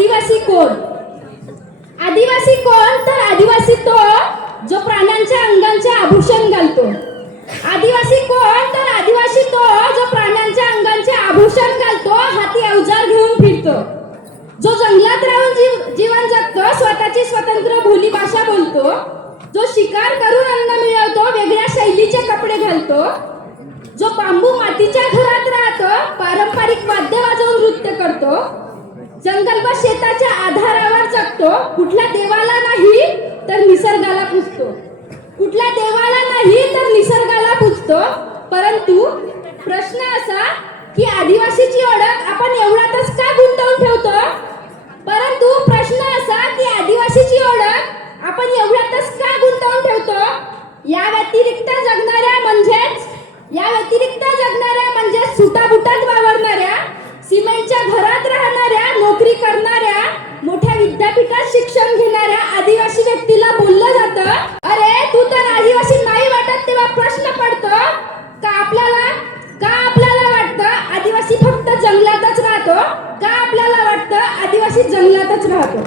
आदिवासी कोण? आदिवासी कोण तर आदिवासी तो जो प्राण्यांच्या अंगांचे आभूषण घालतो. आदिवासी कोण तर आदिवासी तो जो प्राण्यांच्या अंगांचे आभूषण घालतो, हाती अवजार घेऊन फिरतो, जो जंगलात राहून जीवन जगतो, स्वतःची स्वतंत्र बोली भाषा बोलतो, जो शिकार करून अन्न मिळवतो, वेगळ्या शैलीचे कपडे घालतो, जो बांबू मातीच्या घरात राहतो, पारंपरिक वाद्य वाजवून नृत्य करतो, जंगल व शेताच्या आधारावर जगतो, कुठल्या देवाला नाही तर निसर्गाला पूजतो, कुठल्या देवाला नाही तर निसर्गाला पूजतो. परंतु प्रश्न असा की आदिवासीची ओळख आपण एवढ्यातच का गुंतवून ठेवतो? परंतु प्रश्न असा की आदिवासीची ओळख आपण एवढ्यातच का गुंतवून ठेवतो? या व्यतिरिक्त जगणाऱ्या म्हणजे सुटाबुटात वावरणाऱ्या, सिमेंटच्या घरात राहणाऱ्या, नोकरी करणाऱ्या, मोठ्या विद्यापीठात शिक्षण घेणाऱ्या आदिवासी व्यक्तीला बोललं जातं, अरे तू तर आदिवासी नाही वाटत. तेव्हा प्रश्न पडतो का आपल्याला वाटतं आदिवासी फक्त जंगलातच राहतो, का आपल्याला वाटतं आदिवासी जंगलातच राहतो?